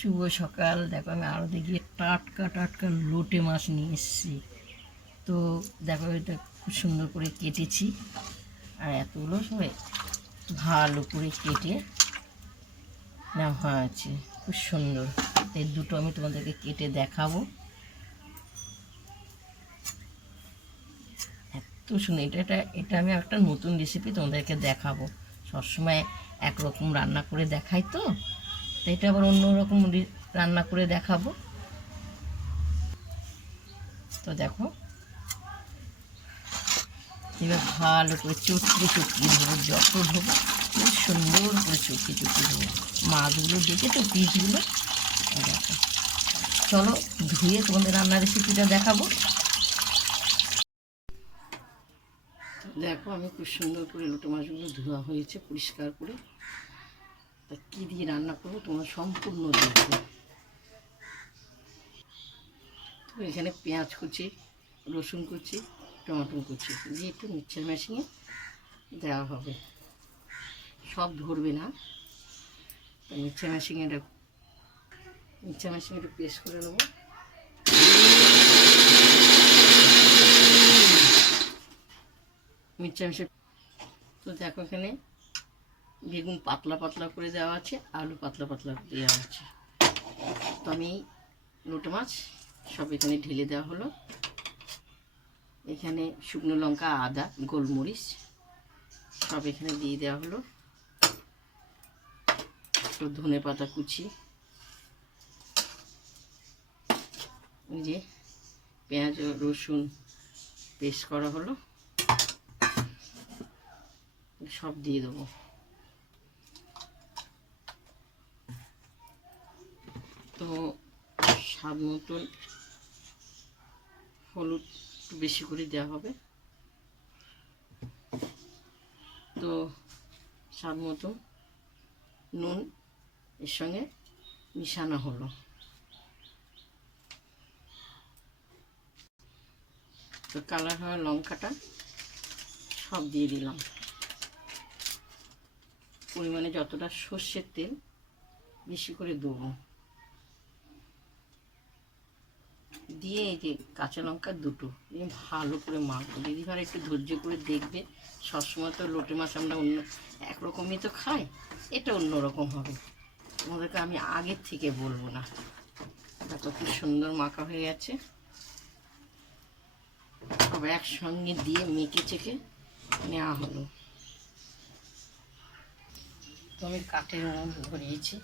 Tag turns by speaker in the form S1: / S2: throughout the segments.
S1: শুভ সকাল। দেখো, আমি আরও দেখি, টাটকা টাটকা লোটে মাছ নিয়ে এসেছি। তো দেখো, এটা খুব সুন্দর করে কেটেছি। আর এতগুলো সবাই ভালো করে কেটে নেওয়া আছে খুব সুন্দর। এই দুটো আমি তোমাদেরকে কেটে দেখাবো। এত সুন্দর। এটা এটা এটা আমি একটা নতুন রেসিপি তোমাদেরকে দেখাবো। সবসময় একরকম রান্না করে দেখাই তো। এটা আবার অন্যরকম রান্না করে দেখাবো। তো দেখো। এবার ভালো করে চটকে চটকে ধোবো, যত ধোবো খুব সুন্দর করে চটকে চটকে ধোবো। মাছগুলো দেখে তো পিসগুলো। দেখো। চলো ধুয়ে তোমাদের রান্নার রেসিপিটা দেখাবো। দেখো আমি খুব সুন্দর করে লোটো মাছগুলো ধোয়া হয়েছে, পরিষ্কার করে। তা কী দিয়ে রান্না করব? তোমরা সম্পূর্ণ দেখবে। তো এখানে পেঁয়াজ কুচি, রসুন কুচি, টমেটো কুচি দিয়ে একটু মিক্সার মেশিনে দেওয়া হবে। সব ধরবে না। তো মিক্সচার মেশিনে এটা মিক্সচার মেশিনে একটু পেস্ট করে নেব। মিক্সার মেশিন তো দেখো এখানে বেগুন পাতলা পাতলা করে দেওয়া আছে, আলু পাতলা পাতলা দেওয়া আছে। তো আমি লোটো মাছ সব এখানে ঢেলে দেওয়া হলো। এখানে শুকনো লঙ্কা, আদা, গোলমরিচ সব এখানে দিয়ে দেওয়া হলো। তো ধনে পাতা কুচি। এই যে পেঁয়াজ রসুন পেস্ট করা হলো। সব দিয়ে দেবো। তো স্বাদ মতন হলুদ বেশি করে দেওয়া হবে। তো স্বাদ মতো নুন এর সঙ্গে মিশানো হলো। তো কালার হওয়া লঙ্কাটা সব দিয়ে দিলাম। পরিমাণে যতটা সর্ষের তেল বেশি করে দেবো। দিয়ে এই যে কাঁচা লঙ্কা দুটো। দিয়ে ভালো করে মাখবো দিদিভার একটু ধৈর্য করে দেখবে। সবসময় তো লোটে মাছ আমরা অন্য একরকমই তো খাই। এটা অন্যরকম হবে। তোমাদেরকে আমি আগের থেকে বলব না। দেখো কি সুন্দর মাখা হয়ে গেছে। সব একসঙ্গে দিয়ে মেখে চেখে নেওয়া হলো। তো আমি কাঠের উনুন ধরিয়েছি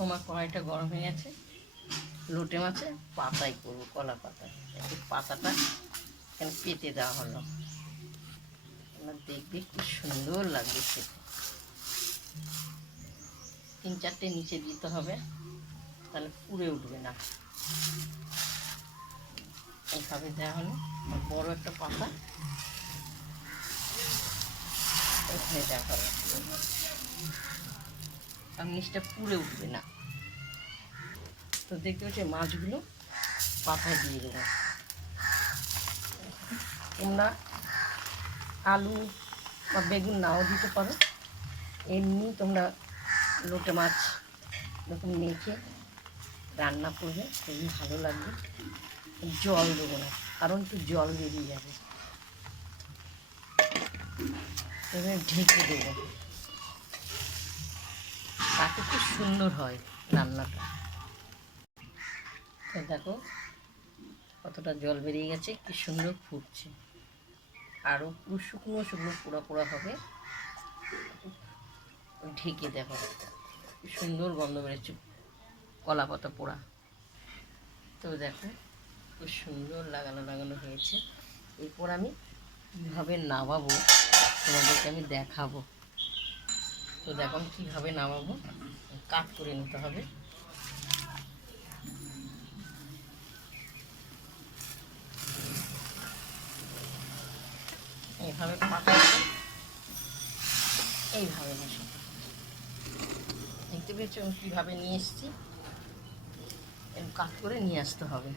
S1: তোমার কড়াইটা গরম হয়ে গেছে। লোটে মাছে পাতাই করব, কলা পাতায় পাতাটা এখানে পেতে দেওয়া হলো। দেখবে খুব সুন্দর লাগবে খেতে। তিন চারটে নিচে দিতে হবে, তাহলে পুড়ে উঠবে না। এইভাবে দেওয়া হলো। বড় একটা পাতা এখানে দেওয়া হলো। আর নিচটা পুড়ে উঠবে না। তো দেখতে পাচ্ছি মাছগুলো পাতায় দিয়ে দেবো তোমরা আলু বা বেগুন নাও দিতে পারো। এমনি তোমরা লোটে মাছ এরকম মেখে রান্না করবে, খুবই ভালো লাগবে। জল দেবো না, কারণ একটু জল বেরিয়ে যাবে। এবার ঢেকে দেবো। তাতে খুব সুন্দর হয় রান্নাটা। তো দেখো, কতটা জল বেরিয়ে গেছে, কি সুন্দর ফুটছে। আরও পুরো শুকনো শুকনো পোড়া পোড়া হবে। ঢেকে দেখো সুন্দর গন্ধ বেরোচ্ছে, কলা পাতা পোড়া। তো দেখো খুব সুন্দর লাগানো লাগানো হয়েছে। এরপর আমি কীভাবে নামাবো, তোমাদেরকে আমি দেখাবো। তো দেখো কীভাবে নামাবো। কাট করে নিতে হবে। এইভাবে পাতা এইভাবে বসে। দেখতে পেয়েছ আমি কীভাবে নিয়ে এসেছি? এরকম কাট করে নিয়ে আসতে হবে।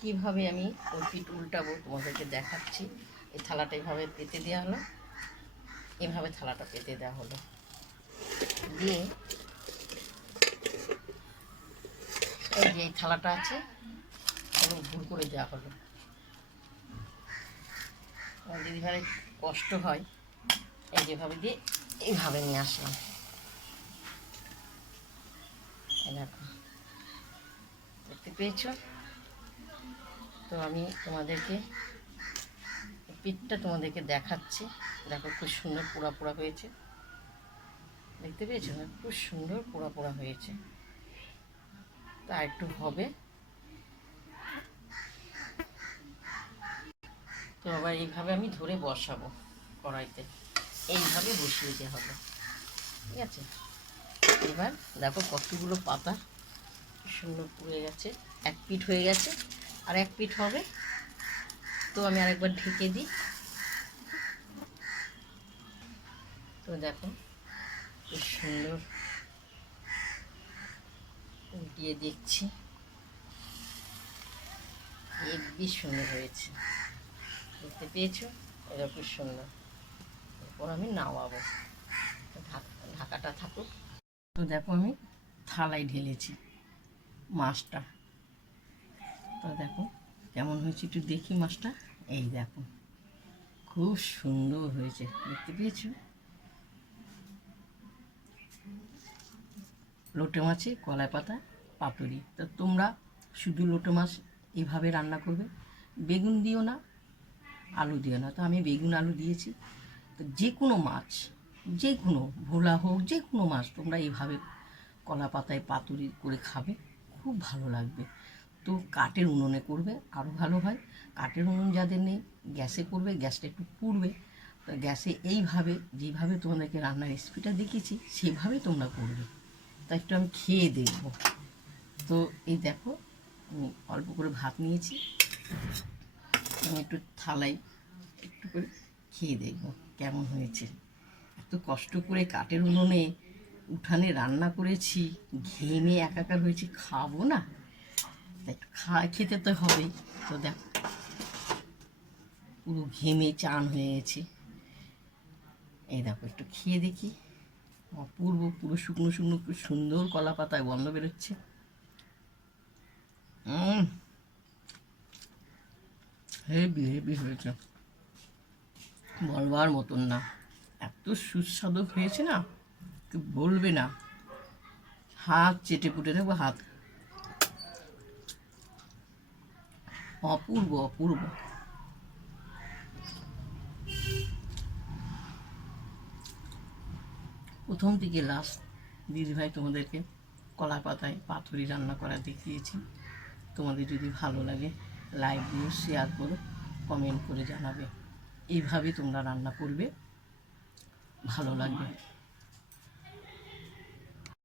S1: কীভাবে আমি পিঠ উল্টাবো তোমাদেরকে দেখাচ্ছি। এই থালাটা এইভাবে পেতে দেওয়া হলো। এভাবে থালাটা পেতে দেওয়া হলো। দিয়ে এই যে এই থালাটা আছে এবং ভুল করে দেওয়া হলো। যদি ভাবে কষ্ট হয়, এই যেভাবে দিয়ে এইভাবে নিয়ে আসলাম। দেখো, দেখতে পেয়েছ? তো আমি তোমাদেরকে পিঠটা তোমাদেরকে দেখাচ্ছি। দেখো খুব সুন্দর পোড়া পোড়া হয়েছে। দেখতে পেয়েছ? না খুব সুন্দর পোড়া পোড়া হয়েছে। তা একটু হবে। তো আবার এইভাবে আমি ধরে বসাবো কড়াইতে। এইভাবে বসিয়ে দিতে হবে। ঠিক আছে? এবার দেখো কতগুলো পাতা। সুন্দর পুড়ে গেছে। এক পিঠ হয়ে গেছে। আর এক পিঠ হবে তো আমি আরেকবার ঢেকে দিই। তো দেখো খুব সুন্দর উল্টিয়ে দেখছি হেব্বি সুন্দর হয়েছে। দেখতে পেয়েছ? এটা খুব সুন্দর। এরপর আমি ঢাক- ঢাকাটা থাকুক। তো দেখো আমি থালায় ঢেলেছি মাছটা। তো দেখো কেমন হয়েছে একটু দেখি মাছটা। এই দেখো, খুব সুন্দর হয়েছে, দেখতে পেয়েছ? লোটে মাছে, কলাই পাতা পাতুরি তো তোমরা শুধু লোটে মাছ এভাবে রান্না করবে, বেগুন দিও না, আলু দিও না। তো আমি বেগুন, আলু দিয়েছি। তো যে কোনো মাছ, যে কোনো ভোলা হোক, যে কোনো মাছ তোমরা এইভাবে কলা পাতায় পাতুরি করে খাবে, খুব ভালো লাগবে। তো কাঠের উনুনে করবে আরও ভালো হয়। কাঠের উনুন যাদের নেই, গ্যাসে করবে, গ্যাসটা একটু পুড়বে। তো গ্যাসে এইভাবে, যেভাবে তোমাদেরকে রান্নার রেসিপিটা দেখিয়েছি, সেভাবে তোমরা করবে। তা একটু আমি খেয়ে দেখব। তো এই দেখো, আমি অল্প করে ভাত নিয়েছি। আমি একটু থালায় একটু করে খেয়ে দেখব কেমন হয়েছে। এত কষ্ট করে কাঠের উনুনে উঠানে রান্না করেছি, ঘেমে একাকার হয়েছে, খাব না। খা, খেতে তো হবেই। তো দেখো, পুরো ঘেমে চান হয়ে গেছে। এই দেখো, একটু খেয়ে দেখি। অপূর্ব, পুরো শুকনো শুকনো খুব সুন্দর কলা পাতায় গন্ধ বেরোচ্ছে। হেভি হেভি হয়েছে। বলবার মতন না। এত সুস্বাদু হয়েছে না বলবে না। হাত চেটে পুটে দেবো হাত অপূর্ব অপূর্ব। প্রথম থেকে লাস্ট দিদিভাই তোমাদেরকে কলা পাতায় পাথরি রান্না করা দেখিয়েছি। তোমাদের যদি ভালো লাগে লাইক দিও শেয়ার করো কমেন্ট করে জানাবে। এইভাবে তোমরা রান্না করবে, ভালো লাগবে।